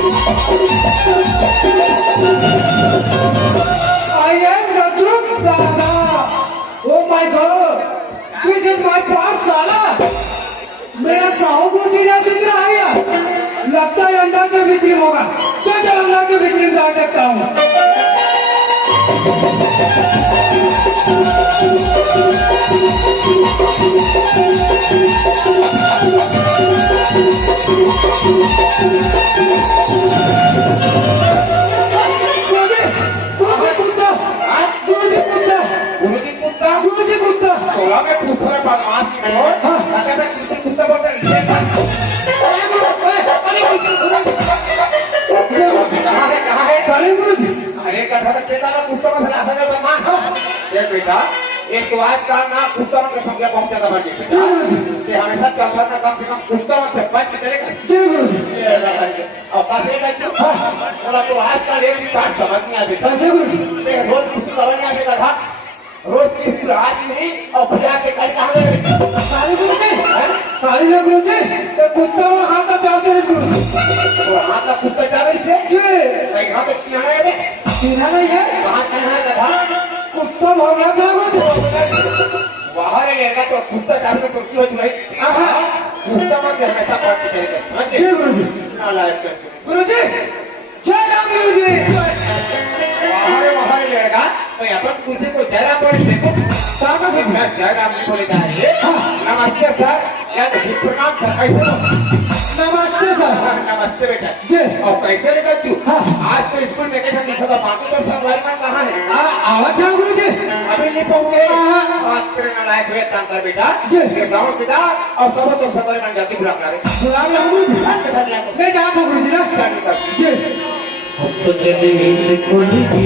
I am the truth, Dada. Oh my God, this is my पाठशाला. मेरा साहू कुर्सी ना दिख रहा है यार. लगता है अंदर के भीतर होगा. चल अंदर के भीतर जा सकता हूँ. गुरुजी कुत्ता. सोला में पुष्कर बदमाश की हो. कहते हैं कुत्ता बोलते हैं. कहाँ है? काले गुरुजी. अरे कहता था केदार कुत्ता में से आता है बदमाश. ये बेटा एक तो आजकल ना कुत्ता की संख्या बहुत ज्यादा बढ़ गई है. कि हमेशा चलता था कम से कम कुत्ता से बच के चलेगा. जी गुरुजी. और काफी का क्यों? बोला तो आजकल एक भी बात समझ नहीं आती. कैसे गुरुजी? रोज कुत्ता समझ नहीं आता था. रोज किसी रात नहीं और भैया के कल कहाँ गए? काले गुरुजी. काले ना गुरुजी. कुत्ता और हाथ का चाहते हैं गुरुजी. तो हाथ का कुत्ता चावल से? जी. यहाँ तो चिन्ह है बे. चिन्ह नहीं है. कहाँ चिन्ह है कथा? कुत्ता भावना था गुरुजी. वहाँ रहेगा तो कुत्ता चावल तो क्यों नहीं? कुत्ता मत हमेशा पहुँच के चलेगा. जी गुरुजी. नालायक कर. गुरुजी. जय राम गुरुजी. वहाँ रहेगा तो यहाँ पर कुत्ते को जरा पर देखो. जय राम जी बोले जा रही है. नमस्ते सर. क्या प्रणाम सर. कैसे हो? नमस्ते सर. नमस्ते बेटा. जी. और कैसे लेकर तू? आज तो स्कूल में कैसा नहीं था. बाकी तो सब वायरमैन कहाँ है? आवाज था गुरुजी. अभी नहीं पहुँचे. आज तेरे नालायक हुए काम कर बेटा. जी. ये गाँव के जा और सब तो सफर बन जाती बुला कर. बुला रहा हूँ गुरुजी. मैं जाता हूँ गुरुजी ना. जी. हम तो चले स्कूल की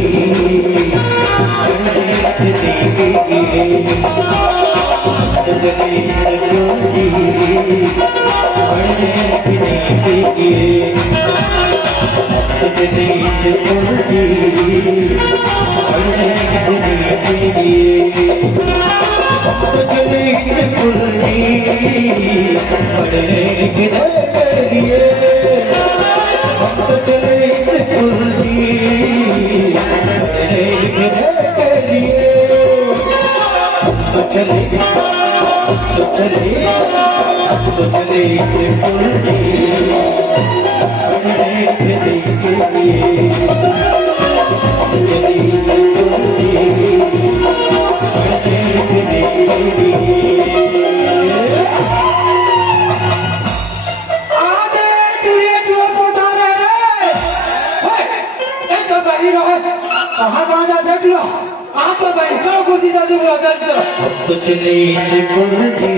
कहाँ जाते तू? कहाँ तो भाई चलो गुरुजी दादी बुला दे चलो. तो चले स्कूल की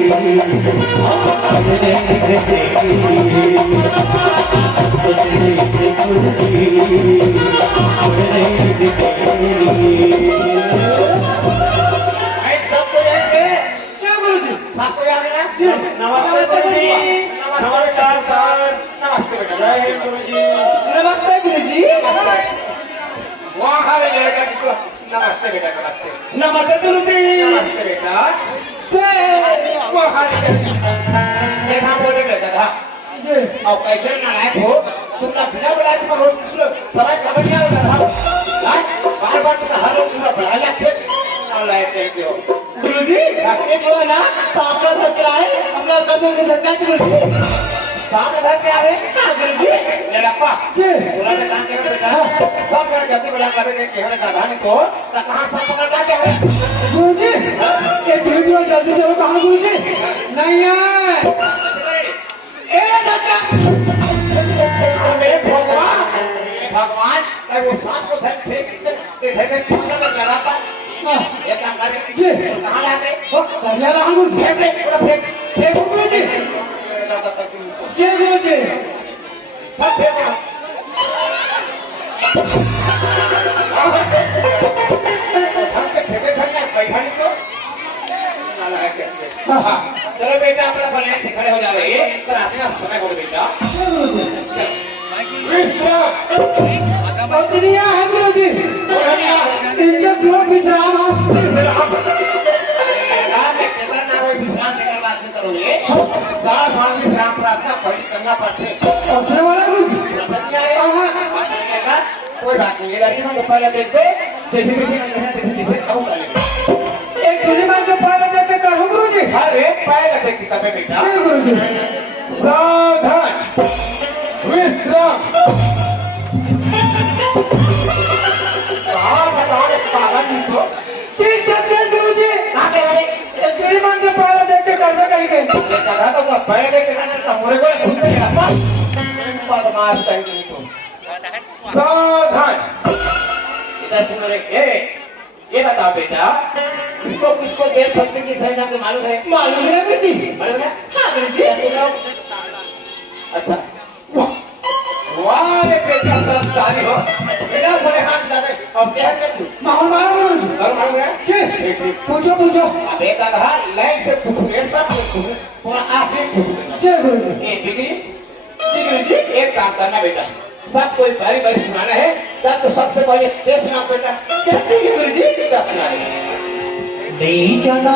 नमस्ते गुरुजी. वहाँ रहेगा किसको? नमस्ते बेटा. नमस्ते. नमस्ते गुरुजी. नमस्ते बेटा. देखा बोले बेटा था. और कैसे नालायक हो? तुमने बिना बुलाए तुम रोज समय खबर नहीं आता था. बार बार तुम हर रोज तुम्हें बुला जाते. नालायक कहते हो. गुरुजी ये बोला ना सामने तक क्या है हमने कदम से धक्का गुरुजी. सामने घर क्या है? गुरुजी. लड़प्पा. जी. बोला ने कहाँ के बेटा? सब मेरे जल्दी बुला कर के कहने का धानी को कहाँ सब पकड़ जाते हैं? गुरुजी ये वीडियो जल्दी चलो. कहाँ गुरुजी? नहीं है. ए धक्का. मेरे भगवान. भगवान मैं वो सांप को फेंक लड़ाता. ये काम कर. जी. कहाँ लाते? दरिया रहा गुरुजी. फेंक दे. पूरा फेंक. फेंको गुरुजी. जय गुरुजी. सब फेंक. चलो बेटा अपना बने से खड़े हो जा रही है. पर अपना समय हो बेटा. दुनिया है गुरुजी. इनके दो विश्राम हो. विश्राम देकर बात नहीं करोगे. सारा मान विश्राम प्रार्थना करना पड़ते. वाला गुरुजी. पहले देखबे जैसे जैसे कहूँ एक तुझे मान के पहले देख के कहो गुरुजी। अरे पहले देख सबे बेटा जी गुरुजी। सावधान विश्राम कहाँ बताओ पागल नहीं तो तीन चक्कर गुरुजी। कहाँ पे वाले एक तुझे मान के पहले देख के करवे कहीं के। ये कहा तो पहले देख के करना मोरे को घुस गया बस बदमाश कहीं तो सावधान इधर सुन रे ये बताओ बेटा किसको किसको देश भक्ति की सैना के मालूम है मालूम है गुरुजी। मालूम है हाँ गुरुजी। अच्छा वाह वाह रे बेटा संस्कारी हो बेटा बोले हाथ लगा अब क्या है तू माहौल मारा गुरुजी। और मालूम है जी पूछो पूछो। अब एक कहा लाइन से पूछूंगे सब पूछूंगे पूरा आप ही पूछूंगे जी गुरुजी। ये बिगड़ी जी एक काम करना बेटा सब कोई बारी बारी सुनाना है तब तो सबसे पहले तेज सुना बेटा चलती है गुरु जी क्या सुना नहीं जाना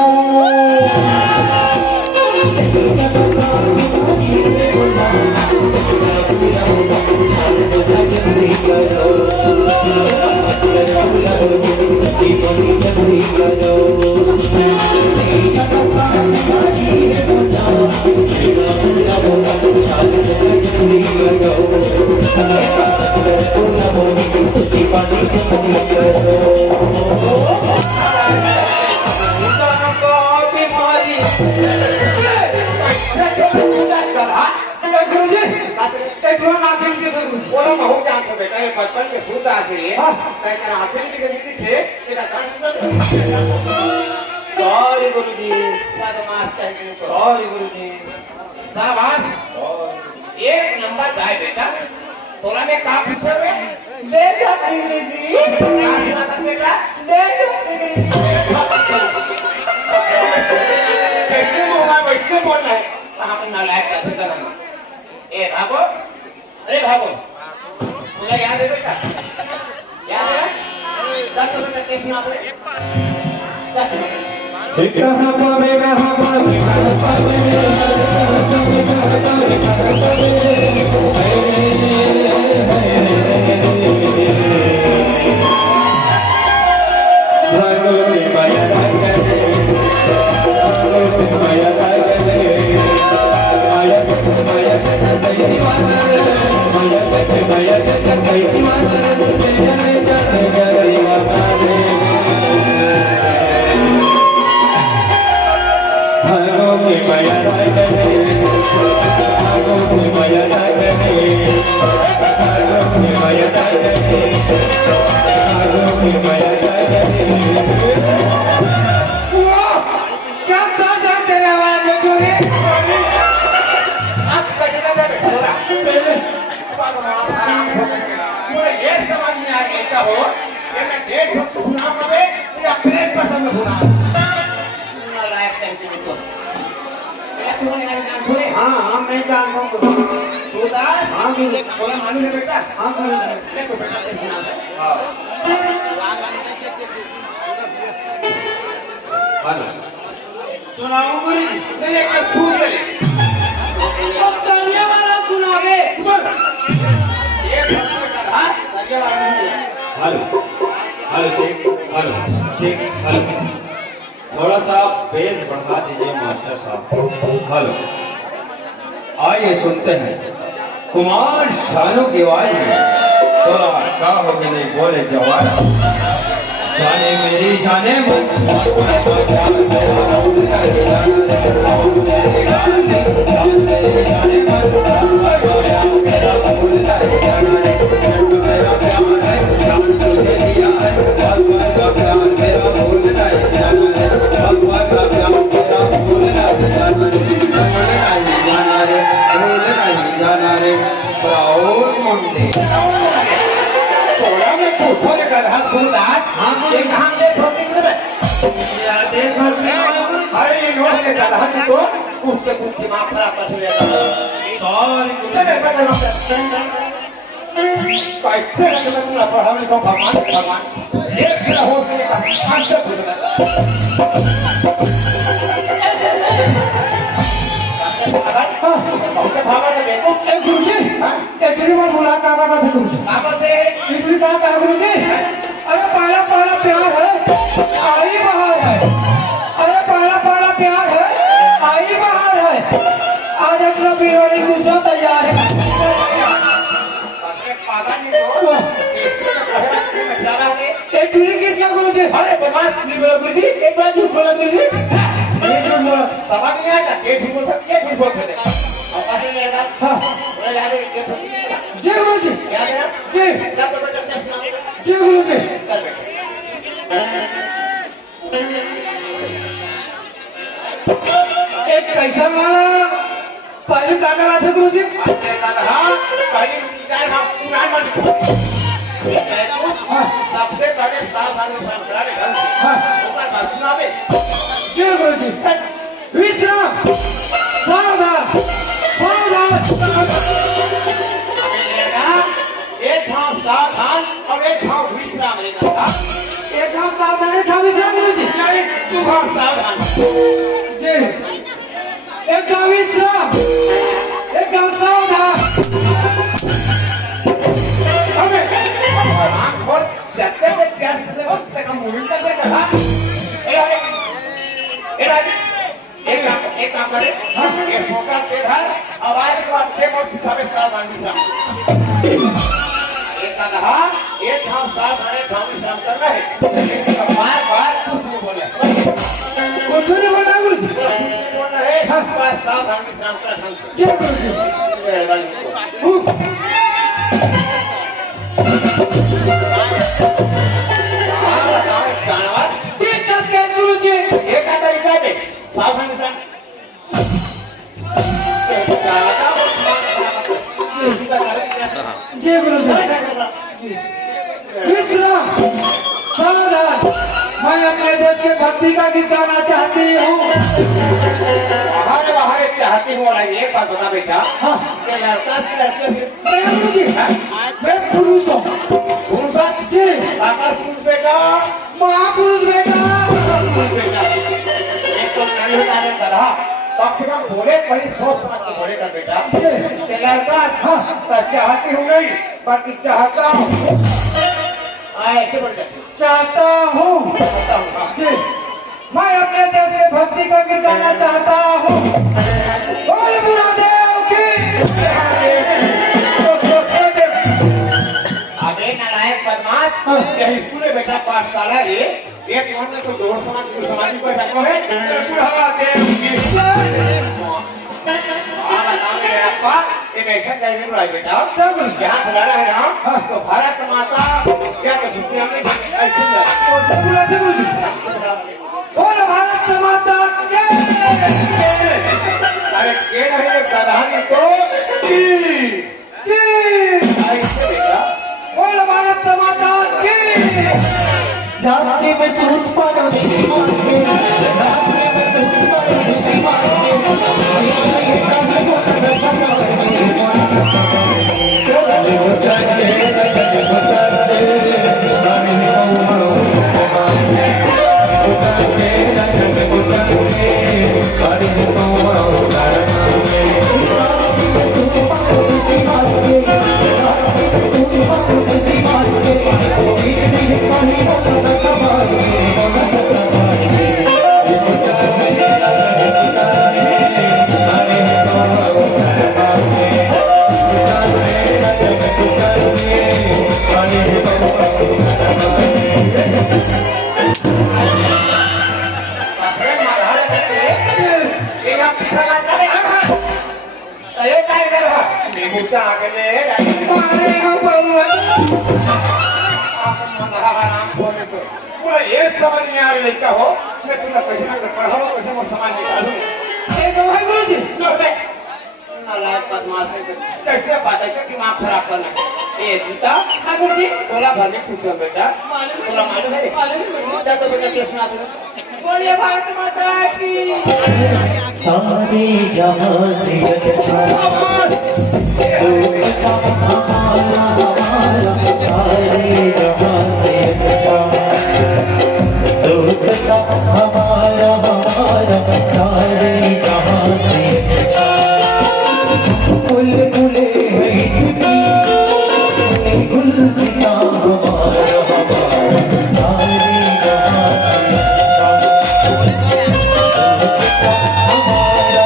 गुरुजी एक तुम आखिर के गुरुजी। बोलो मैं हूँ जानते बेटा ये बचपन में सूता आते हैं हाँ। कहकर आखिर की नीति थे तेरा सॉरी गुरुजी सॉरी गुरुजी शाबाश एक नंबर गाय बेटा तोरा में का पूछे हुए ले जा गुरुजी क्या सुना था बेटा ले जा कैसे बोलना बैठे बोलना है कहाँ पर नालायक कैसे करना ए भागो अरे भागो तुझे याद है बेटा याद है 10 मिनट कैसे सुना पड़े 10 मिनट क्या दर्द है तेरे आवाज में छोरी। आप कटना था बेटा पहले मुझे ये समझ में आ गया क्या हो ये मैं देख भक्त गुनाह करे या प्रेम पसंद गुनाह ना लायक टेंशन को ये तुम्हारे यार जान छोड़े हाँ मैं जानता हूँ। तू दास हां बोला मालूम है बेटा हाँ गुरुजी। देखो बेटा से गुनाह है हां सुनाओ गुरुजी। नहीं एक फूल ले तो कन्या वाला सुनावे। ये भक्त का धार सगे वाला हेलो हेलो चेक हेलो थोड़ा सा बेस बढ़ा दीजिए मास्टर साहब। हेलो आइए सुनते हैं कुमार शानू की आवाज में थोड़ा का हो गया नहीं बोले जवारा जाने मेरी जाने ब्राउन मुंडे थोड़ा में पूछो के गधा सुनदास हाँ, ये कहां ले ठोकी में देख भर में अरे ये लोग के गधा की तो उसके कुछ दिमाग खराब कर दिया सॉरी कैसे लगे मैं तुम्हारा पढ़ा में तो भगवान एक तरह हो गया पांच से भागा तो देखो एक गुरुजी एक बार बुला काका का थे गुरुजी। काका से इसलिए कहा गुरुजी सही बाहर है। आज अपना बीरवानी दूसरा तैयार है। अरे पागल नहीं हो इसको तो पहला तुम में डाला है एक टूरी किसका गुरुजी? अरे बदमाश नहीं बोला गुरुजी एक बार झूठ बोला गुरुजी ये झूठ बोला। समझ नहीं आया ये झूठ बोल सकते ये झूठ बोल सकते और पता नहीं लगा हाँ बोले यार ये जी गुरुजी। याद है ना जी ना तो बेटा क्या सुना जी गुरुजी। कर बेटा एक कैसा माना पहले क्या करा था गुरुजी? अरे दादा हाँ पहले विचार हम पुराण मत हाँ सबसे पहले सावधानी संकरा के ढंग से हाँ होकर बसना में जी गुरुजी। विश्राम सावधान सावधान। अबे लेना एक भाव सावधान और एक भाव विश्राम रहेगा था एक हम सावधान है, था विश्राम गुरुजी। नहीं तू भाव सावधान जी एक का विश्राम एक का सावधान। आँख खोल जब तक प्यार से वक्त तक हम मूवी तक देखा एक काम करे ये फोकस दे था आवाज के बाद टेप और सिखावे सावधान विश्राम एक का कहा एक हम सावधान है हम विश्राम कर रहे हैं बार बार कुछ नहीं बोले कुछ नहीं बोला गुरुजी। बोल रहे बस सावधान विश्राम कर ढंग से जी गुरुजी। जानवर जी सत्य गुरुजी। एक का तरीका है सावधान विश्राम जी गुरुजी। विश्राम सावधान। मैं अपने देश के भक्ति का गीत गाना चाहती हूँ। बाहर बाहर चाहती हूँ और एक बात बता बेटा हाँ कि लड़का से लड़के से मैं गुरुजी मैं पुरुष हूँ। पुरुष जी अगर पुरुष बेटा महापुरुष बेटा। पुरुष बेटा एक तो नारी होता है तरह कम से कम बोले बड़ी सोच समझ के बोले कर बेटा जी कि लड़का हाँ। चाहती हूँ नहीं बल्कि चाहता हूँ ऐसे बोल जाती चाहता हूँ चाहता हूँ हाँ। जी मैं अपने देश के भक्ति का गीत गाना चाहता हूँ। बोल बुरादेव की। अबे नारायण बदमाश हाँ। यही स्कूल में बेटा पाठशाला है एक मन में तो दो समाज को समाज को बैठो है बुढ़ादेव की हाँ बताओ मेरे अप्पा एक ऐसा कैसे बुलाए बेटा क्या गुरुजी? यहाँ बुलाना है ना हाँ। तो भारत माता क्या तो छुट्टियां में ऐसे बुलाए कैसे बुलाते गुरुजी? बोल भारत माता के। अरे के नहीं प्रधानी को जी जी ऐसे बेटा बोल भारत माता की। रात्रि में सूत पानो रात्रि में सूत मारे हो बउआ। एक समझ में आ रही हो मैं तुम्हें कैसे ना पढ़ाओ कैसे मैं समझ निकालूं ये तो है गुरुजी। नालायक बदमाश है कैसे बात है कि दिमाग खराब करना ये जूता हाँ गुरुजी। बोला भर में पूछो बेटा बोला मालूम है जूता तो बेटा क्या सुना दो बोलिए भारत माता की। सारे जहां से अच्छा हमारा हमारा सारे जहां से दोस्त हमारा हमारा सारे जहां से बुलबुले हैं गुलसिता हमारा हमारा सारे जहां से हमारा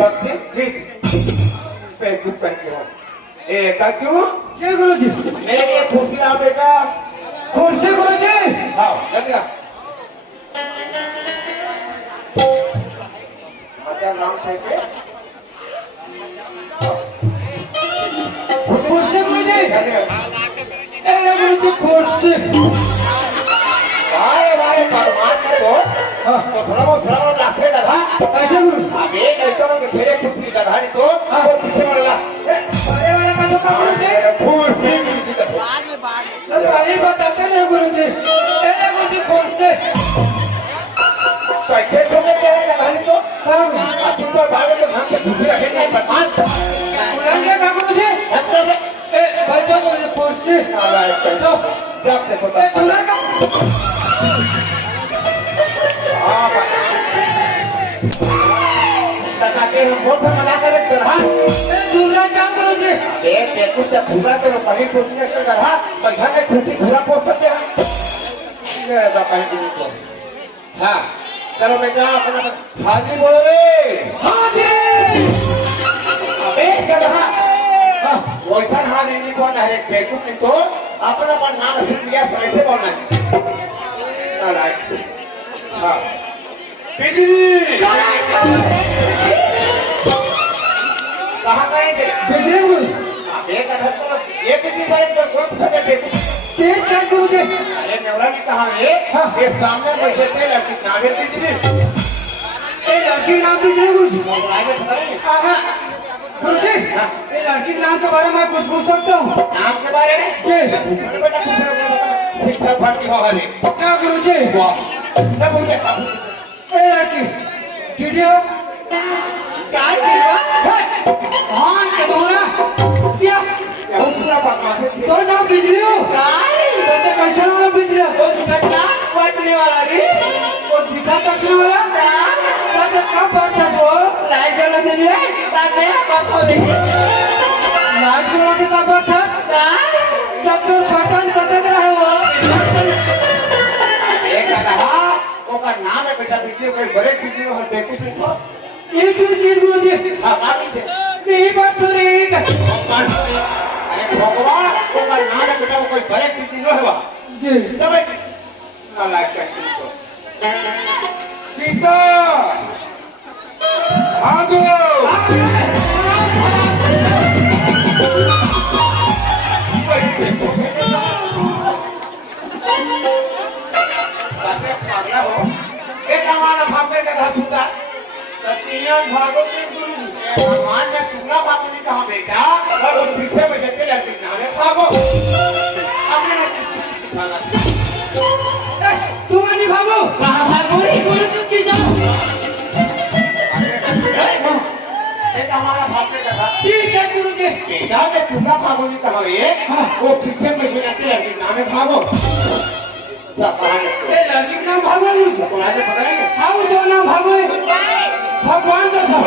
भक्ति जीत पे कुछ करके हो ए काकू जी गुरुजी मेरे लिए खुशी लाओ बेटा कुर्सी गुरुजी हाँ जल्दी आ अच्छा नाम कैसे कुर्सी गुरुजी जल्दी आ ए गुरुजी कुर्सी वारे वारे परमात्मा को हाँ तो थोड़ा बहुत लाखे दादा ऐसे गुरुजी अबे नहीं तो मैं खेले खुशी दादा नहीं तो वो पीछे वाला अरे वाला का तो का गुरुजी खुशी खुशी का तो वाली बताते नहीं गुरुजी ए गुरुजी कुर्सी पैसे ठोके तेरे दादा नहीं तो का तुम पर भागे तो हम के खुशी रखेंगे बदमाश बुलाएंगे का गुरुजी ए बैठो गुरुजी कुर्सी तो जब देखो ए दूल्हा का बहुत मजा करे करहा ए दूल्हा काम गुरुजी ए बेकू से पूरा तो पहले सोचने से करहा पैसा ने खुशी पूरा पोस्ट करते हैं ये बात है दिन को हां चलो बेटा अपना हाजिर बोलो रे हाजिर अबे करहा वैसा हाजिर नहीं को ना रे बेकू नहीं तो अपना नाम हिट लिया कैसे बोलना है राइट हां बिजली कहाँ गए बिजली गुरुजी एक अधर तो ये बिजली लाइन पर कौन सा है बेकू तेज चल गुरुजी अरे नेवरा ने कहा ये सामने बैठे थे लड़की नावे बिजली ए लड़की का नाम बिजली गुरुजी आगे करेंगे हाँ गुरुजी ये लड़की के नाम के बारे में कुछ पूछ सकता हूँ नाम के बारे में जी पूछने बेटा पूछने शिक्षा भर्ती हो हरे क्या गुरुजी सब मुझे ए लड़की वीडियो क्या वीडियो हाँ के दोहरा क्या बहुत पूरा बकवास है तो नाम बिजली हो तो कैसे वाला बिजली वो क्या बचने वाला रे वो दिखा कैसे वाला तो कब बढ़ता सो लाइट जला दे रे ताने बात हो रही लाइट जला के कब बढ़ता जब तो बटन कटक रहा हो एक कहा वो का नाम है बेटा बिजली कोई बड़े बिजली हो बेकूफ लिखो एक चीज गुरुजी हाँ काफी से नहीं बात तो रही अरे भगवान वो का नाम है बेटा वो कोई बड़े बिजली न है जी तब ना लाइक कर तो पीता भागो पागला हो एक हमारा भागे का धुता तीन भागो के गुरु भगवान ने टुकड़ा भागो नहीं कहा बेटा और पीछे में जाते लड़की नामे भागो अपने तुम नहीं भागो कहाँ भागो रे बोले की जाओ एक हमारा भागे का था ठीक है गुरुजी बेटा मैं टुकड़ा भागो नहीं कहा रे वो पीछे में जाते लड़की नामे भागो ए लड़की का नाम भागो गुरुजी तुम्हारे पता नहीं हाँ दो नाम भागो भगवान का सब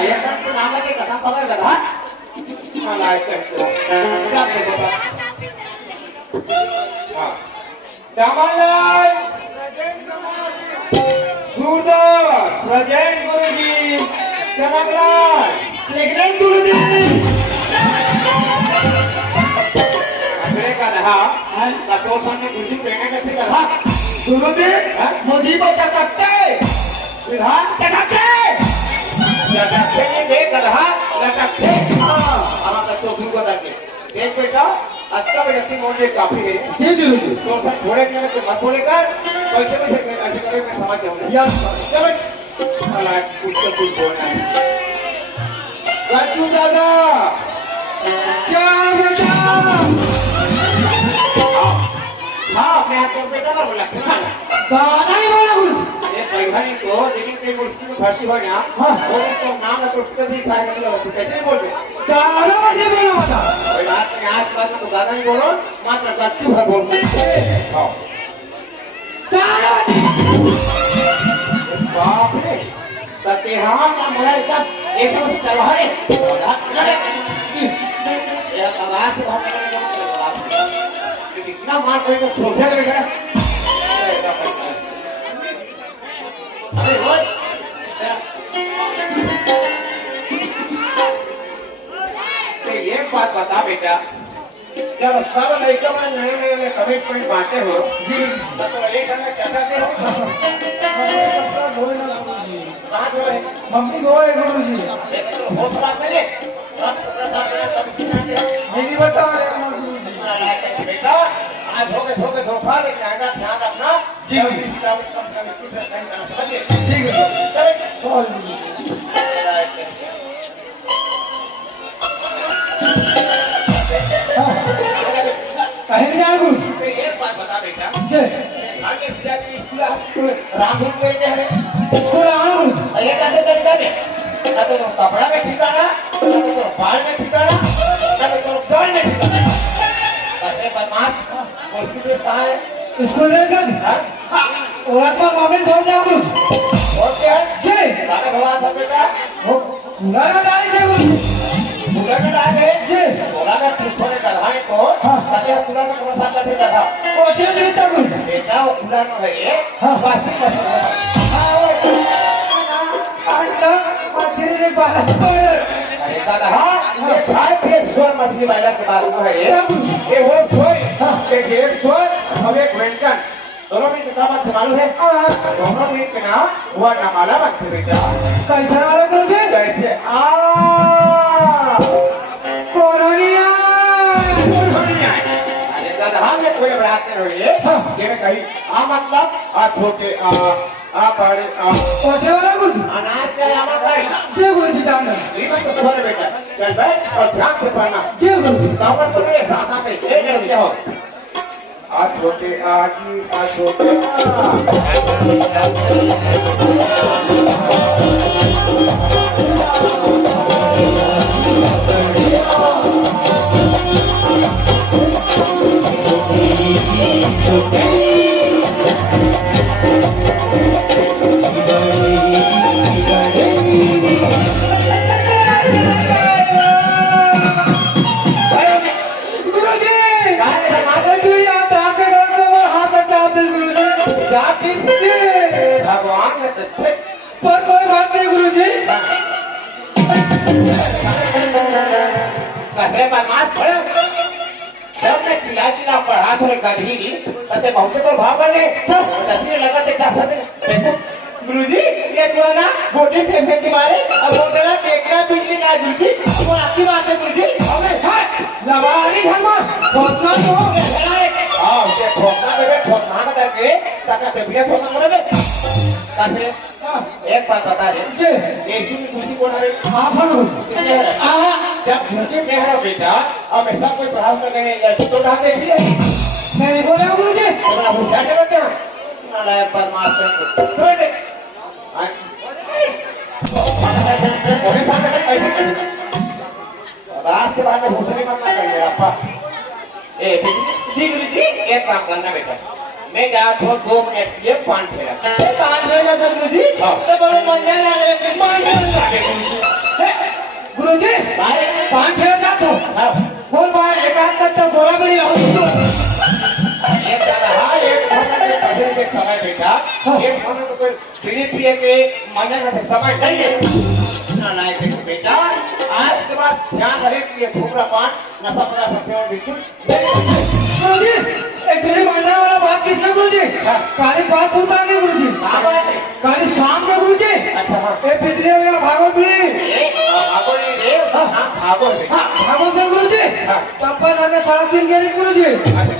ये तो नाम है कथा खबर कथा लाइक करते क्या देखो हां दामनलाल सूरदास प्रेजेंट गुरुजी कनकलाल लेकिन गुरुजी अगले का रहा का तो सामने गुरुजी प्रेरणा कैसे कथा गुरुजी मुझे बता सकते विधान तकते लटकते नहीं देख रहा लटकते हमारा तो दूर को करके देख बेटा अच्छा व्यक्ति मोड़े काफी है जी गुरुजी तो सब थोड़े के में मत बोले कर बैठे बैठे ऐसे करे मैं समझ जाऊंगा यस चलो साला कुछ बोलना है लड्डू दादा क्या बेटा हाँ अपने हाथ में बेटा का बोला दादा नहीं बोला गुरुजी ये पैखानी तो लेकिन कई मुश्किल में भर्ती हो ना हाँ। वो तो नाम है तो उसका भी खाए मतलब तो कैसे बोल रहे दादा कैसे बोला बता कोई बात नहीं आज बात में तो दादा नहीं बोलो मात्र गत्तू भर बोल हाँ दादा बाप रे करते हाँ ना बोला सब ये सब चलो हरे ये आवाज से बाहर निकलने का कितना मार पड़ेगा प्रोफेसर वगैरह अरे वो तो एक बात बता बेटा, जब सब लड़का में नए नए में कमिटमेंट बांटे हो जी तो एक में क्या करते हो? कपड़ा धोए ना गुरुजी, कहाँ धोए? मम्मी धोए गुरुजी। लेकिन तो होश बात नहीं है। सब कपड़ा साफ करना, सब कुछ करना है। मेरी बता रहे हैं गुरुजी। बेटा आज धोके धोखा, लेकिन आइंदा ध्यान रखना। जी। जब भी कम से कम स्कूल ड्रेस नहीं करना, समझिए? जी गुरुजी। चले। सॉरी गुरुजी। कहीं जा गुरुजी। तो एक बात बता बेटा, जी आगे पिता की स्कूल रामधून कहते हैं। स्कूल आना गुरुजी। ये कहते तरीका में ना तो कपड़ा में ठिकाना, ना तो बाल में ठिकाना, ना तो गाल में ठिकाना। अरे बदमाश, वो स्कूल कहाँ है? स्कूल नहीं गए। हाँ? औरत पर मामले छोड़ जाओ गुरुजी। और क्या है? जी काका भगवान था बेटा, वो कूलर में डाली से गुरुजी। कूलर में डाल दे। जी बोला मैं पूछो ने गधाने को, हाँ। कहते हैं कूलर में कौन सा करते गधा? वो क्यों देता गुरुजी? बेटा वो कूलर में है ये, हाँ। वाशिंग मशीन है। अंडा मछली ने बाहर अरे गधा, ये खाए पिए स्वर मछली वाला के बारे में है ये वो स्वर, एक स्वर और एक व्यंजन, दोनों में किताब से मालूम है? दोनों में के नाम हुआ नामाला बनते बेटा। कैसा वाला गुरुजी? जैसे कोरोनिया। अरे गधा में कोई बढ़ाते रहिए। हाँ। ये में कहीं मतलब छोटे बड़े कैसे वाला गुरुजी? अनाज का आमा कहीं जी गुरुजी जानना। ये मत तो स्वर बेटा, चल बैठ और ध्यान से पढ़ना। जी गुरुजी। कावड़ तो मेरे साथ आते हैं, हो आ छोटे आजी आ छोटे गुरुजी अरे तू यहाँ हाथ के गलत से वो हाथ चाहते गुरुजी। जाति जी भगवान है तो ठीक। पर कोई बात नहीं गुरुजी। कसरे बदमाश भयो। जब मैं चिल्ला पढ़ा थोड़े गधी कहते पहुंचे तो भाव बने गधी लगा देखा गुरुजी ये बोला गोटी फेंक के मारे अब वो मेरा देखना बिजली का गुरुजी वो आपकी बात है गुरुजी अबे हाय लवारी धर्मा खोदना तो हां ये ठोकना मेरे ठोकना में करके ताकि तबियत होना मोरे में कसरे एक बात बता दे जी एसी में गुरुजी कौन है आप हन गुरुजी। जब गुरुजी में है बेटा अब ऐसा कोई पढ़ाई करने लड़की तो ढाल देखिए मैं नहीं बोल रहा हूँ गुरुजी। तुम्हारा होशियार करते हैं नालायक परमात्मा को छोड़ दे बोले सामने कैसे कर रात के बाद में होशरी मत ना कर मेरा पा ए जी गुरुजी एक काम करना बेटा मैं जा तो 2 मिनट के लिए पान फेरा पान फेरा जाता गुरुजी तो बोलो मंजर आ रहे गुरुजी भाई पान फेर जा तू बोल भाई एक हाथ कट्टा गोला बड़ी रहो। एक रहा एक महीने पहले के समय बेटा एक महीने तो कोई बीड़ी पिए के महीने में समय नहीं है ना लायक देखो बेटा आज के बाद ध्यान रहे कि ये धूम्रपान नशा पदार्थ सेवन बिल्कुल गुरुजी एक्चुअली मानने वाला बात किसने गुरुजी? काली बात सुनता नहीं गुरुजी। हाँ बात है काली शाम के गुरुजी अच्छा हाँ ये पिछले हो गया भागवतपुरी ये भागो नहीं रे नाम भागो है भागवत सर गुरुजी तब पर हमने 3.5 गैरिज गुरुजी अच्छा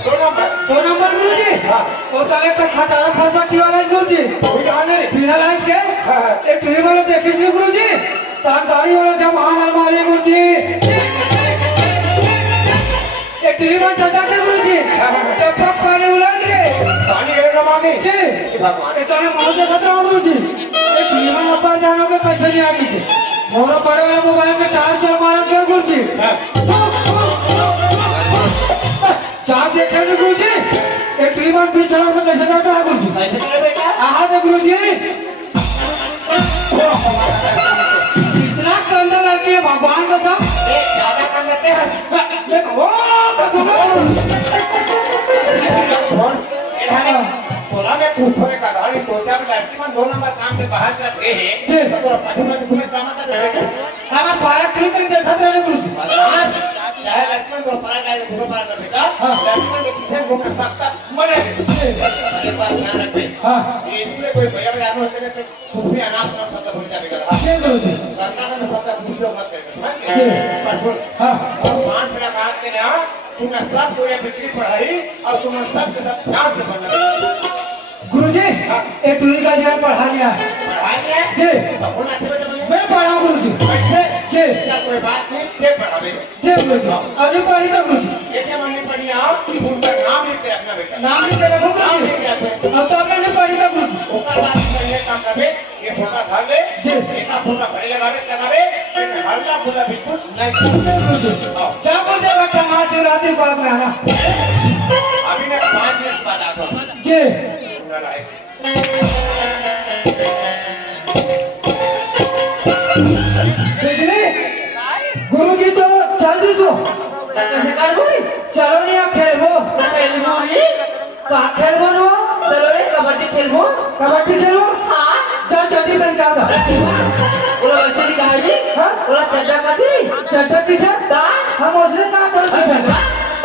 2 नंबर गुरुजी हाँ। वो ताले का खटारा फरपट्टी वाला गुरुजी कोई कहानी नहीं बिना लाइट के हाँ। एक ट्रेन वाला देखिस नहीं गुरुजी तार गाड़ी वाला जब महान अलमारी गुरुजी एक ट्रेन वाला चाचा के गुरुजी तब तक पानी उलट गए पानी गिरेगा मांगे जी भगवान ये ताने मौत देखत रहा गुरुजी एक ट्रेन वाला ऊपर जानो के कैसे नहीं आगे थे मोरा पड़े वाला मोबाइल में टार्च चल मारा के गुरुजी चार देखे नहीं गुरुजी एक ट्रेन वाला बीच सड़क में कैसे जाता है गुरुजी कैसे करे बेटा आहा दे गुरुजी इतना कंधा लड़की है भगवान का सब एक ज्यादा काम करते हैं मैं वो बोला मैं पूछने का गाड़ी सोचा मैं लक्ष्मण 2 नंबर काम में बाहर कर गए जी। हैं तो पाठ्यक्रम तुम्हें काम कर रहे हैं हमारा पारा ठीक है देखा रहने गुरुजी चाहे लक्ष्मण को पारा का घूमो पारा कर बेटा हाँ। लक्ष्मण के पीछे घूमने सकता मरे ये बात ध्यान रखते हाँ ये इसमें कोई भैया में आने होते तो कुछ भी अनाथ ना सकता भूल जाएगा हाँ ये गुरुजी सरकार ने सबका कुछ लोग मत करेंगे समझ जी। गए पर सुन हाँ और पांच मिनट कहा के ना तुमने सब पूरे बिजली पढ़ाई और तुमने सब के सब ध्यान से पढ़ना गुरुजी एक टूरी का ज्ञान पढ़ा लिया है पढ़ाई है जी अब होना चाहिए मैं पढ़ा गुरुजी कैसे जी क्या कोई बात नहीं के पढ़ावे जी गुरुजी अभी पढ़ी था गुरुजी ये क्या मम्मी पढ़ी आप उनका नाम लिख के रखना बेटा नाम भी तेरा को नाम गुरुजी लिख के रखना अब तो आपने नहीं पढ़ी था गुरुजी ओकर बाद पहले काम करबे ये फोटा धर ले जी। एका फोटा भरे लगावे करावे लेकिन हल्ला फुल्ला बिल्कुल नहीं जी गुरुजी आओ। क्या बोलते बेटा महाशिवरात्रि पार्क में आना अभी मैं 5 मिनट बाद आता हूँ जी बिजली गुरुजी तो चल दिसो कैसे कर बोली चलो नहीं आप खेलबो का खेलबो नो चलो रे कबड्डी खेलबो कबड्डी खेलो हाँ चल चड्डी पहन के आता बोला वैसे नहीं कहा जी हाँ बोला चड्डा का जी चड्डा पीछे दा हम उसने कहा था पीछे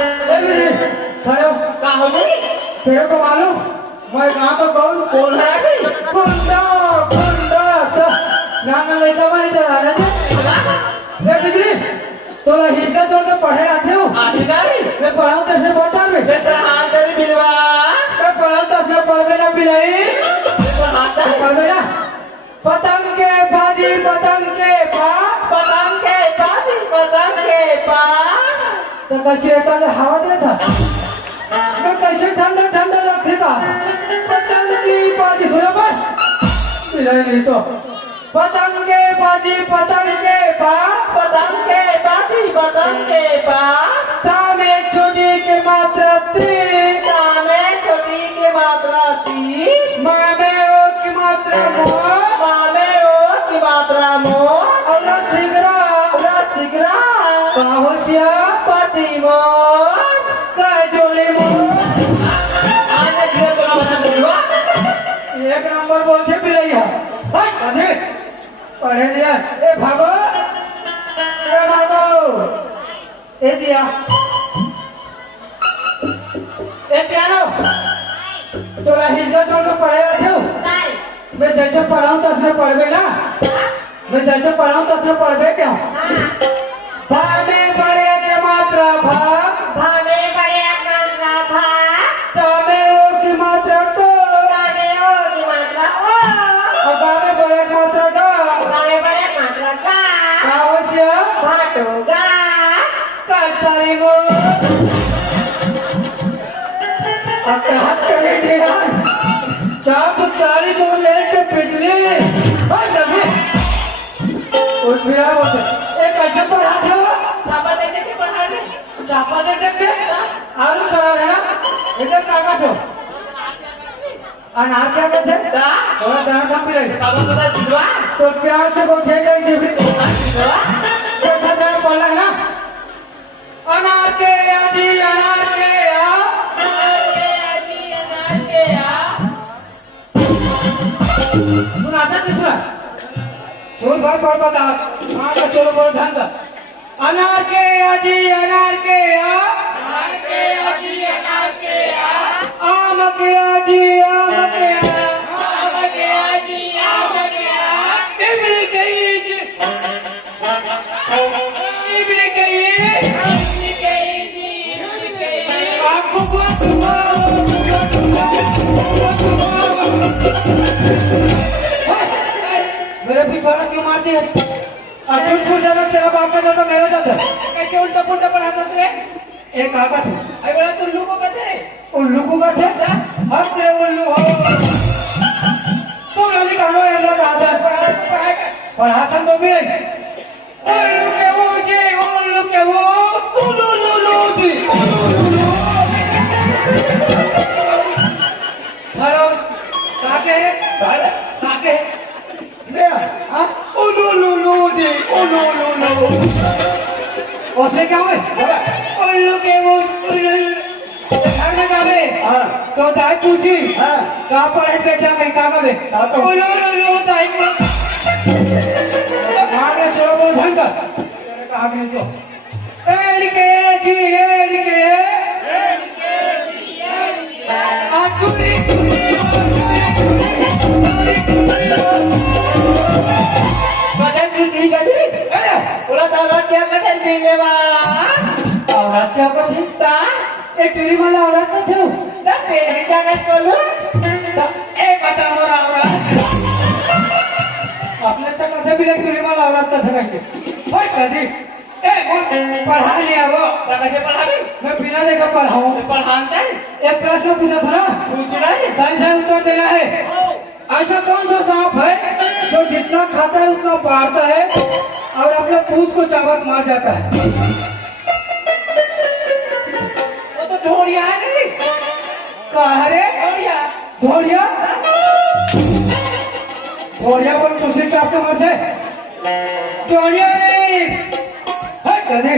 ए बिजली खड़े हो का हो गई तेरे को मालूम मैं कहाँ पर कौन है जी कुंडा कुंडा नाना लड़का वाली डराना जी ए बिजली तो हिस्सा छोड़ के पढ़े आते हो आधिकारी मैं पढ़ाऊँ तैसे पढ़ता मैं हाथ तेरी बिलवा मैं पढ़ाऊँ तैसे पढ़ ना पिलाई हाथ पढ़ ना पतंग के बाजी पतंग के पा पतंग के पास पतंग के पास तो कैसे कल हवा दे था मैं कैसे ठंडा ठंडा रखेगा पतंग की बाजी खुला बस पिलाई नहीं तो पतंग के बाजी पतंग के पा पतंग के बाजी पतंग के पास तामे छोटी के मात्रा तीन में छोटी की मात्रा 3 मामे ओ की मात्रा मो मामे ओ की मात्रा मो और सिगरा रसिकरा होशिया पति मो का जोड़ी मो आज धीरे तो बता दूंगा एक नंबर बोलते भी रही है अरे पढ़े लिया ए भागो ए दिया नो तोरा हिस्सा छोड़ के पढ़े आते हो मैं जैसे पढ़ाऊँ तो असर पढ़बे ना मैं जैसे पढ़ाऊँ तो असर पढ़बे क्यों भा में बड़े के मात्रा भा भावे बड़े मात्रा भा ता में ओ की मात्रा तो भावे ओ की मात्रा ओ और गा में बड़े की मात्रा गा भावे बड़े मात्रा का का होशिया भाटोगा का सारी वो हाथ करेंगे यार 440 और लेट के बिजली और जल्दी और फिर आप बोलते एक कैसे पढ़ाते हो छापा देने के पढ़ा दे चापा दे देते आलू सरा है ना इधर क्या कहते हो अनार क्या कहते हैं दा थोड़ा दाना कम भी रहे काबा पता जिलवा तो प्यार से गोठे गई जिबरी जिलवा जैसा दाना पढ़ है ना अनार के आजी अनार के आ सुनाता दूसरा सुन भाई पढ़ बता हाँ का चलो बोलो ध्यान का अनार के आजी अनार के आ आम के आजी आम के आ इमली के ईज इमली के ईज आपको मेरे पिछवाड़ा क्यों मारती है अर्जुन फूल जाता तेरा बाप का जाता मेरा जाता कैसे उल्टा पुल्टा पढ़ाता रे एक काका थे अरे बड़ा तुल्लू को कहते रे उल्लू को का थे हंस रे उल्लू हो तू ललित कानो है ना दादा पढ़ाता तो भी उल्लू के वो जी उल्लू के वो उल्लू लुलू जी हेलो काके काके ले हाँ उल्लू लुलू जी उल्लू लुलू उसने क्या हुए उल्लू के वो घर में जावे हाँ तो दाई पूछी हाँ कहाँ पढ़े बेटा मैं कहाँ का बे हाँ, तो- बोलो लो दाई को कहाँ में चलो बोलो ढंग का कहाँ में तो LKG बदन टूटी गई अरे बोला दादा क्या कटन पीने औरत क्या को थी ता एक तेरी वाला औरत तो थे ता तेरी जगह बोलू ए बता मोरा औरत अपने तक कथे भी एक तेरी वाला औरत तो थे नहीं भाई कदी ए बोल पढ़ा नहीं आवो ता कैसे पढ़ावे मैं बिना देखा पढ़ाऊं पढ़ाता है एक प्रश्न पूछा था ना पूछना है सही सही उत्तर देना है ऐसा कौन सा सांप है जो जितना खाता है उतना बाढ़ता है और अपने पूंछ को चाबक मार जाता है वो तो ढोड़िया है नहीं कहा है रे ढोड़िया घोड़िया घोड़िया पर कुछ चाप के मरते घोड़िया नहीं है कभी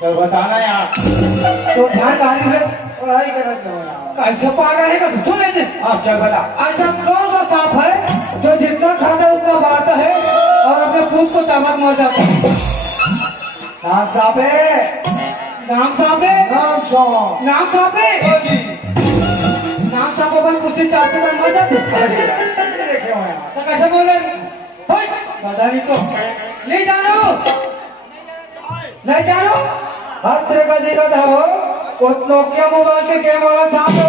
चल बताना यार तो ध्यान कहानी से पढ़ाई कर रहे हो यार कैसे पागल है का तू सुन लेते हाँ चल बता ऐसा कौन सा सांप है जो जितना खाता है उतना बाढ़ता है और अपने पूंछ को चाबक मार जाता है नाग सांप है नाग सांप है नाम सॉन्ग नाग सांप है जी नाग सांप अपन कुछ चापते पर मर जाते अरे यार ये देखे हो यार तो कैसे बोल रहे पता नहीं तो ले जानो नहीं जानो हर तरह का दिक्कत है वो नोकिया मोबाइल के गेम वाला सांप हो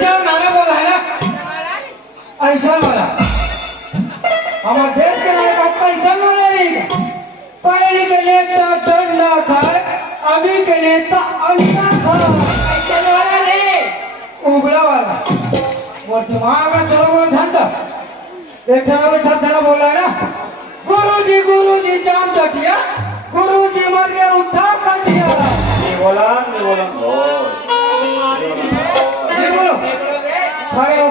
चल नारा बोला है ना ऐसा वाला हमारे देश के नारा का कैसा वाला नहीं पहले के नेता डंडा खाए अभी के नेता अंडा खाए ऐसा वाला नहीं उबला वाला वो दिमाग में चलो बोलो ध्यान का एक जना सब जना बोल रहा है ना गुरुजी जाम चटिया गुरुजी मर गया उठा कटिया नहीं बोला नहीं बोलो खड़े हो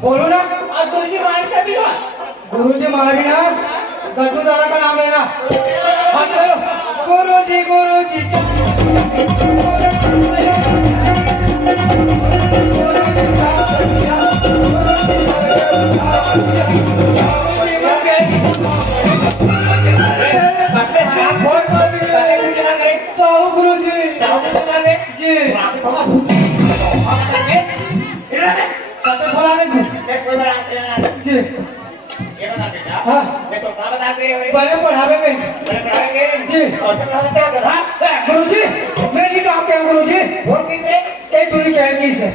बोलो ना गुरुजी मारता भी ना गुरुजी मारी ना गद्दू दादा का नाम है ना हाँ चलो गुरुजी साहू गुरुजी जी कते फलाने जी जी हाँ पहले पढ़ावे में जी गुरुजी मेरी काम क्या गुरुजी एक दूरी कहनी से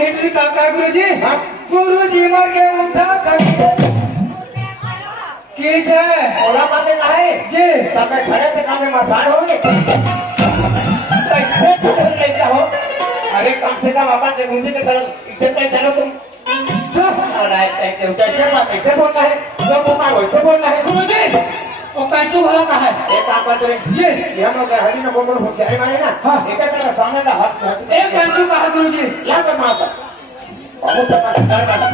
इतनी काका गुरुजी गुरुजी मर गए उठा खड़ी किस है जी अरे कम से कम अपन के गुरुजी के तरफ इज्जत कर चलो तुम और कैसे बात ऐसे बोलना है जो बोलना है वैसे बोलना है गुरुजी वो कैचू वाला का है एक काम करते हैं जी ये हम लोग हरी में बोल होशियारी मारे ना हाँ। एक तरह सामने का हाथ एक कैचू का है गुरुजी लाभ मारता बहुत अच्छा कर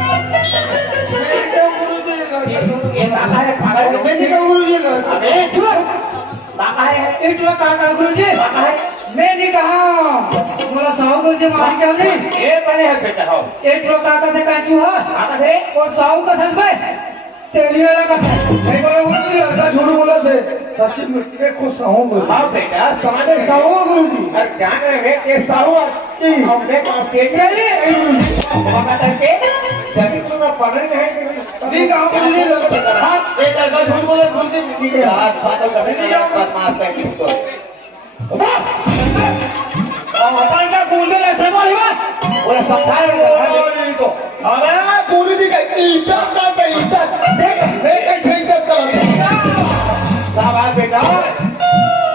ये काका है पागल है मेरी का गुरुजी अबे काका है एक चूड़ा काका गुरुजी काका है मैं नहीं कहा बोला साहू गुरुजी मार क्या नहीं ये बने है बेटा हो एक चूड़ा काका थे कैचू है काका थे और साहू का था भाई तेली वाला का था नहीं बोला गुरुजी लड़का झूठ बोला थे सच्ची में खुश हूं गुरुजी हां बेटा समझ साहू गुरुजी अरे जान रहे हैं कि साहू जी हमने कहा के तेली गुरुजी बाबा करके जब तुम पढ़ रहे हैं जी गांव गुरुजी हां एक लड़का झूठ बोला गुरुजी मिट्टी के हाथ बातों करने जाओ बदमाश का किसको अपन का गुंडे ऐसे बोली बात बोला समझा रहे नहीं तो अरे गुरुजी का इज्जत करते इज्जत देख मैं कैसे इज्जत करता शाबाश बेटा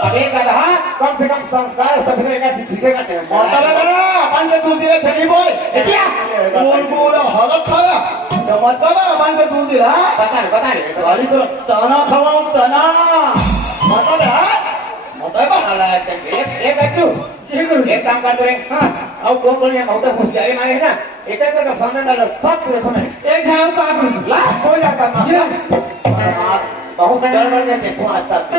अब एक कहा कम से कम संस्कार सभ्य का सीखेगा नहीं माता लगा अपन के दूध दिले थली बोल क्या बोल बोल हालत खाला समझता ना अपन के दूध दिला बता रहे खाली तो तना खवाऊं तना मतलब है मतलब वाला एक गट्टू जी गुरु जी एक काम कर रे हाँ अब कौन ये बहुत होशियारी मारे है ना एक एक का सामने डालो सब पूरे समय एक जाओ कहा गुरु जी ला हो जाता ना बहुत गड़बड़ के देखो आज तक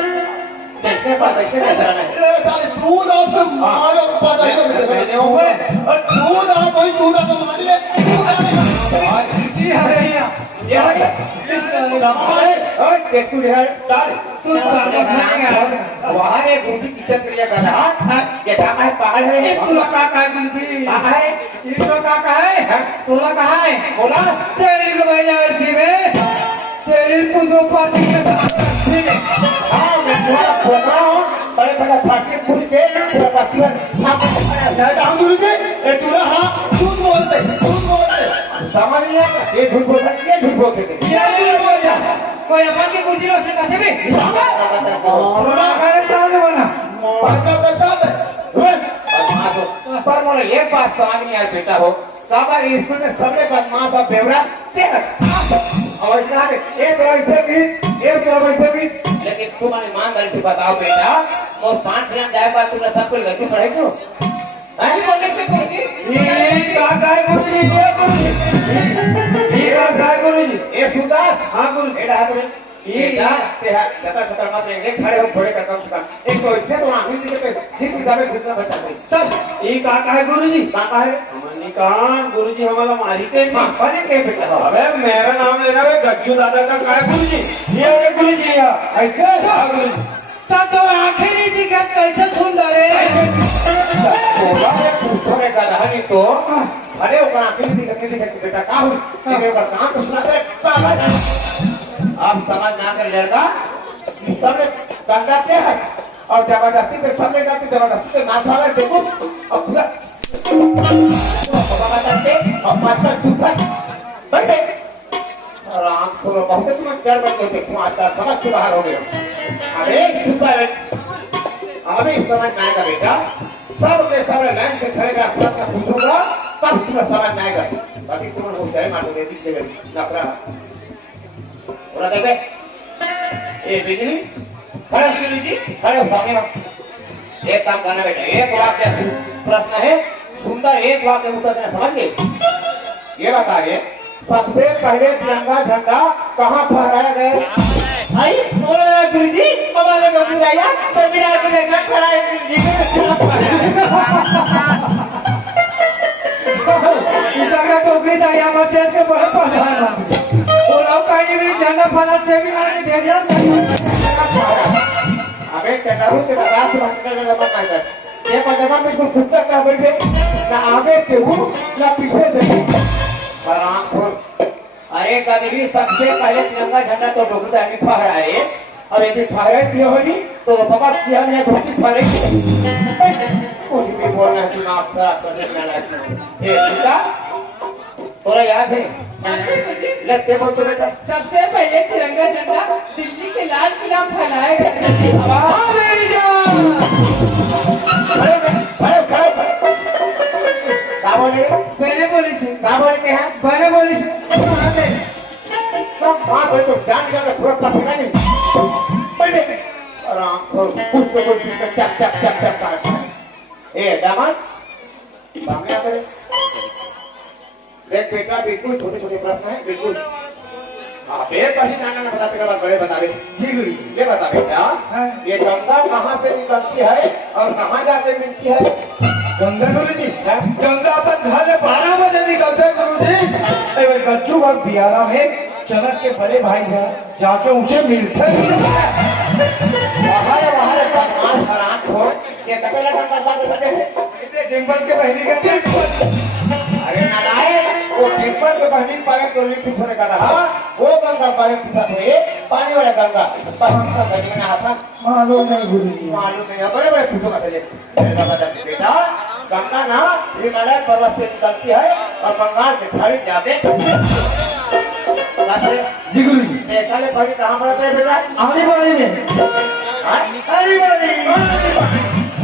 देखने पर देखने नजर आना है साले तू ना उसको मारो पता ही नहीं कहने होंगे और तू ना कोई तू ना तो मार ले ये आ रही है ये है और देखो यार तार तू पागल खाएगा वहां एक गुंडी किचन क्रिया कर रहा ये काम है पागल है ये तुला का है गुरु जी कहां है ये तो का है तुला कहा है बोला तेरी को भैया अर्सी में तेरी पुदो पासी के हां मैं थोड़ा फोटा हूं बड़े बड़े फाटे पूछ के पूरा बस्ती हां दादा हम गुरु जी ए तू ना हां झूठ बोलते समझ नहीं आया ये झूठ बोल रहा है ये झूठ बोल रहे क्या दिल बोल जा कोई अपन की कुर्सी से कहते भी हमारे सामने बना मारना करता है पर मोरे एक बात समझ नहीं आया बेटा हो हमारे स्कूल में सबने बदमाश और बेवड़ा और इसका एक वैसे भी लेकिन तुम्हारे ईमानदारी से बताओ बेटा और 5 ग्राम जाए बात तुमने सब कोई गलती पढ़ाई क्यों नहीं बोलने से कुर्सी ये का गाय गुरु जी ये का गाय गुरु जी ये सुदास हां गुरु एड़ा गुरु ये ते है जता मत रे खड़े हो थोड़े का कम से कम एक तो इतने तो आंखी दिखे पे ठीक हिसाब से कितना बचा है तब ये का है गुरु जी का है मनिकान गुरु जी हमारा मारी के हां बने के बेटा अबे मेरा नाम लेना है गज्जू दादा का काय गुरु जी ये है गुरु जी ऐसे तब तो आंखें नहीं दिखा कैसे सुंदर है बोला ये थोड़े का रहनी तो अरे वो आंखें नहीं दिखे बेटा का हो तेरे का काम तो सुना करे आप समझ में आकर लड़का इस सबने गंगा क्या है और जबरदस्ती से सबने करती जबरदस्ती से माथा में देखो और पूरा बाबा करते और माथा टूटा बैठे और आंख को बहुत तुम चढ़ बैठे थे तुम आज समझ से बाहर हो गए अरे टूटा अभी समझ में आएगा बेटा सब के सब लाइन से खड़े का प्रश्न पूछूंगा तब तुम्हें समझ में आएगा बाकी तुम्हें वो शहर मार दे दीजिए नफरा पूरा देखे ये बिजली खड़े बिजली जी खड़े सामने एक काम करना बेटा एक वाक्य प्रश्न है सुंदर एक वाक्य उत्तर देना समझ गए ये बताइए सबसे पहले तिरंगा झंडा कहाँ फहराया गया भाई बोल रहा गुरु जी हमारे को बुलाया सेमिनार को लेकर खड़ा है गुरु जी इतना टोकरी दाया मत देश के बड़े प्रधानमंत्री वो लोग कहीं भी झंडा फहरा सेमिनार में भेजा अबे चटारू के दादा से बात करने लगा मैं ये पता बिल्कुल खुद तक कर बैठे ना आगे से हूँ ना पीछे से हूँ पर आंख अरे कभी सबसे पहले तिरंगा झंडा तो डोगरा में फहराए और यदि फहराए भी होगी तो बाबा किया ने धोती फहराएगी कुछ भी बोलना है तुम आप करने में लगा ये बेटा थोड़ा याद है लगते बोल तो बेटा सबसे पहले तिरंगा झंडा दिल्ली के लाल किला में फहराया गया हाँ मेरी जान क्या बोले पहले बोली से क्या बोलते हैं पहले बोली से तब वहाँ पर तो जान कर पूरा पकड़ा नहीं बैठे और आंखों कुछ तो कुछ चक चक चक चक कर ए दामन सामने आ गए देख बेटा बिल्कुल छोटे छोटे प्रश्न है बिल्कुल आप एक पढ़ी जाना बताते के बाद बड़े बतावे जी गुरु जी ये बता बेटा ये गंगा कहाँ से निकलती है और कहाँ जाके मिलती है गंगा गुरु जी गंगा अपन घर में 12 बजे निकलते हैं गुरु जी एवं गज्जू भक्त बिहारा में चनक के बड़े भाई हैं जाके ऊंचे मिलते बाहर एकदम मार खराब हो ये कते लगा का साथ बैठे इतने डिम्पल के बहनी का अरे नालायक वो टेम्पल के बहनी पारे को भी पीछे का रहा वो गंगा पारे पीछा थोड़ी पानी वाला गंगा पर हम तो गंगा में हाथा मालूम नहीं गुरु जी मालूम नहीं बड़े बड़े पूछो का चले बेटा गंगा ना हिमालय पर्वत से निकलती है और बंगाल के खाड़ी जाते जी गुरु जी देखा ले खाड़ी कहाँ पड़ता है बेटा आने वाले में आने वाली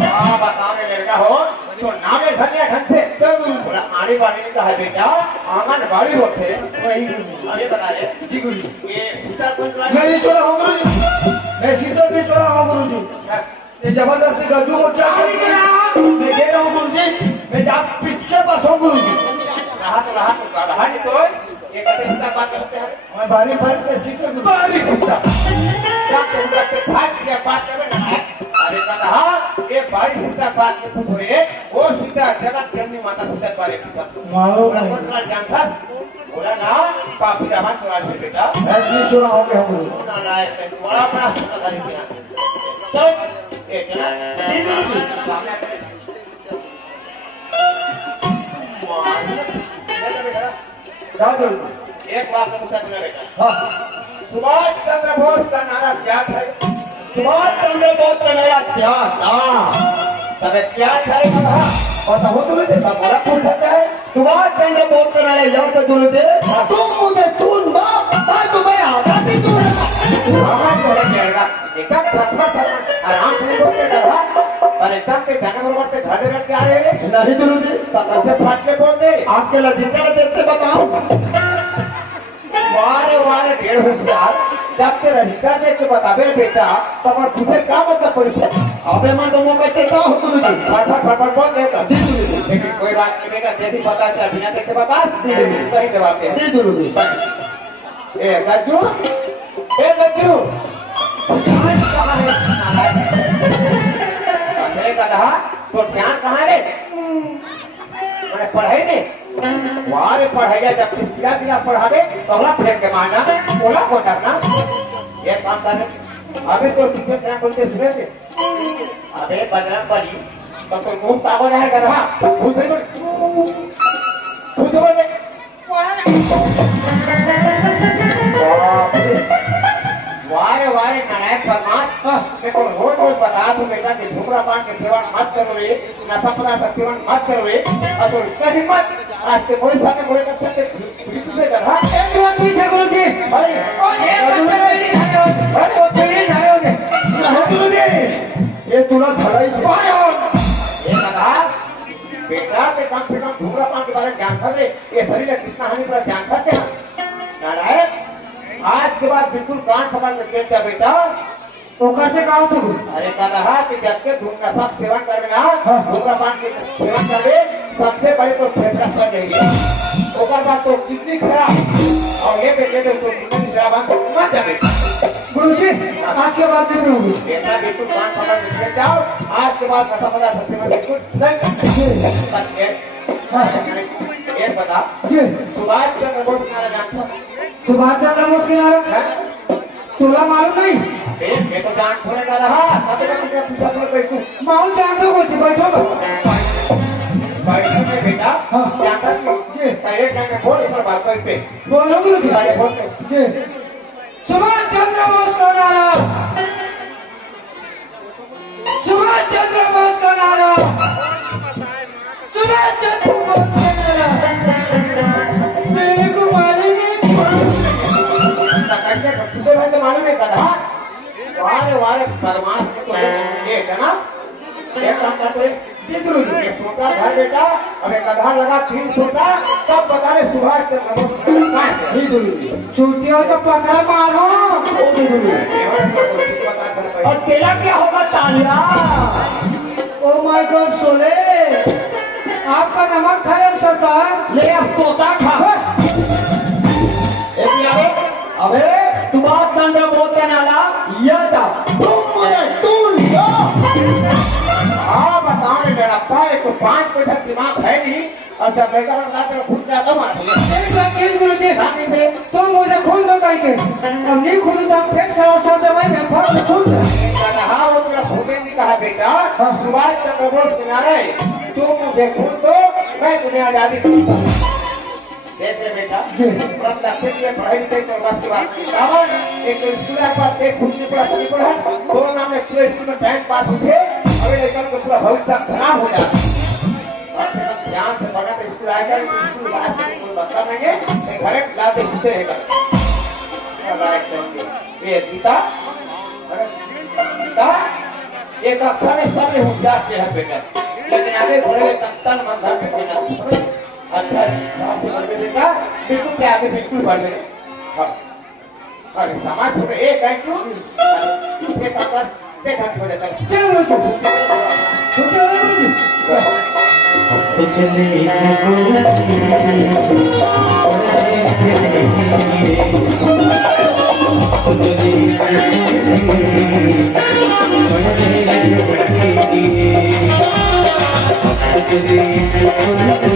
हाँ बताने लगा हो तो नाम है धनिया ढंग से बोला आने वाली ने कहा बेटा आंगनबाड़ी होते वही गुरु जी अरे बता रहे जी गुरु जी ये सीताकुंज मैं ये चला हूँ गुरु जी मैं सीता नहीं छोड़ा हूँ गुरुजी। ये जबरदस्ती गज्जू को चल मैं दे रहा हूँ गुरुजी। मैं जा पिछले पास हूँ गुरुजी। रहा नहीं तो ये कहते हैं बात करते हैं मैं बारी बारी पे सीख कर बारी कुत्ता क्या तो उनका के भाग के बात कर रहे हैं। अरे कहा ये भाई सीधा बात के पूछ रहे वो सीधा जगत जननी माता सीधा बारे पूछा मारो बोला कौन सा जानता बोला ना काफी रहा चुरा ले बेटा मैं नहीं छोड़ा हूँ मैं गुरुजी। ना ना ऐसे बड़ा बड़ा सीधा करी दिया तो ये क्या सामने जा जल्दी। एक बात का उत्तर देना बेटा हाँ सुभाष चंद्र बोस का नारा क्या था सुभाष चंद्र बोस का नया त्याग। हाँ तबे क्या था कहा और हो तुम्हें देखा बोला पूछ सकता है सुभाष चंद्र बोस का नया याद तो तुम दे तुम मुझे चुनना मैं तुम्हें आजादी दूंगा। आराम से रहेगा एकदम फटफट आराम से बोलते रहा और एकदम के जाने बरोबर से घर रट के आ रहे हैं नहीं गुरुजी तो कैसे फट के बोलते आपके लजीजा देखते बताओ। वारे ढेर होशियार जब के रजिस्टर देख के बताबे बेटा तो पर तुझे क्या मतलब पड़ी अबे मैं तुमको कहते क्या हो गुरुजी। फटफट बोल देगा लेकिन कोई बात नहीं बेटा जैसी पता चल बिना देख के बता सही जवाब दे जी गुरुजी। ए गज्जू ध्यान कहाँ है अरे कहा तो ध्यान कहाँ है मैंने पढ़ाई नहीं वारे पढ़ाइया जब सीधा सीधा पढ़ावे तो ओला फेंक के मारना ओला को करना ये काम कर अबे तो टीचर क्या बोलते सुने थे अबे बजरंग बली तो मुंह तागो नहीं कर रहा खुद बोल वारे नारायण परमात्मा मैं को रोज बता दूं बेटा कि धूम्रपान के सेवन मत करो रे नशा पदार्थ का सेवन मत करो रे और तो इतना हिम्मत आज के मोरे सामने मोरे कर सकते से कर हां एक बात पीछे गुरुजी अरे और एक घंटे पहले झाड़े होते वो तेरे झाड़े होते नहीं गुरुजी ये तुरंत धड़ाई से ये कहा बेटा के कम से कम धूम्रपान के बारे में जानता रे ये शरीर में कितना हानिकारक जानता क्या नारायण आज के बाद बिल्कुल कान पकड़ के चल जा बेटा तो कैसे कहा तू अरे कहा कि जब के धूम्रपान सेवन करवे ना धूम्रपान के सेवन करवे सबसे बड़े तो फेफड़ा सड़ जाएगी ओकर बाद तो किडनी खराब और ये बेटे तो किडनी खराब तो मर जावे गुरुजी आज के बाद नहीं होगी। बेटा बिल्कुल कान पकड़ के चल जाओ आज के बाद नशा पदार्थ सेवन बिल्कुल नहीं एक बता जी सुभाष चंद्र बोस नारा जानता सुभाष चंद्र बोस के नारा तुला मालूम नहीं मैं तो जान छोड़ने का रहा तब तक मुझे पूछा कर बैठू मालूम जानते हो कुछ बैठो तो बैठू में बेटा हाँ। जानता नहीं जी एक टाइम में बोल पर बात पे बोलो गुरुजी अरे बोलते जी सुभाष चंद्र बोस का नारा सुभाष चंद्र बोस का नारा सुभाष चंद्र बोस का नारा मेरे को मालूम नहीं तुझे भाई तो मालूम है कदा वारे परमात्मा तो ये है ना एक काम करते ये छोटा घर बेटा अबे कदा लगा 3 छोटा तब बता रहे सुभाष चंद्र बोस कहाँ है छुट्टी हो तो पकड़ मारो और तेरा क्या होगा तालिया ओ माय गॉड सोले आपका नमक खाए सरकार ले अब तोता खा अबे तुम्हारा चंद्र बोलते नाला यह था तुम मुझे तू लियो हाँ बताओ रे मेरा पाए तो 5 पैसा दिमाग है नहीं और जब बेटा रात में खुद जाता मार गुरुजी सामने से तुम मुझे खून दो कहीं के अब नहीं खून तो फिर सारा सर दवाई में फट खून दे कहा वो तेरा खुदे नहीं कहा बेटा सुभाष चंद्र बोस के नारे तू मुझे खून दो मैं तुम्हें आजादी दूंगा देख रे बेटा बस दक्षिण में पढ़ाई लिखाई तो बस की बात कावन एक तो स्कूल के बाद एक खुद नहीं पढ़ा नहीं पढ़ा दो नाम ने पूरे स्कूल में टाइम पास हुए अबे लेकिन तो पूरा भविष्य खराब हो जाता ध्यान से पढ़ा तो स्कूल आएगा स्कूल बाहर से कोई बता नहीं है घर ला दे घुसे रहेगा ये गीता गीता ये कक्षा में सब होशियार के है बेटा लेकिन आगे बढ़े तन मन धन से कोई ना अच्छा बेटा बिल्कुल के आगे बिल्कुल बढ़ गए अरे समाज पुढे एक आहे तू इथे का कर ते धन थोडे तर चल गुरुजी छोटे वाले गुरुजी हम तो चले थे गुरुजी पढ़ने के लिए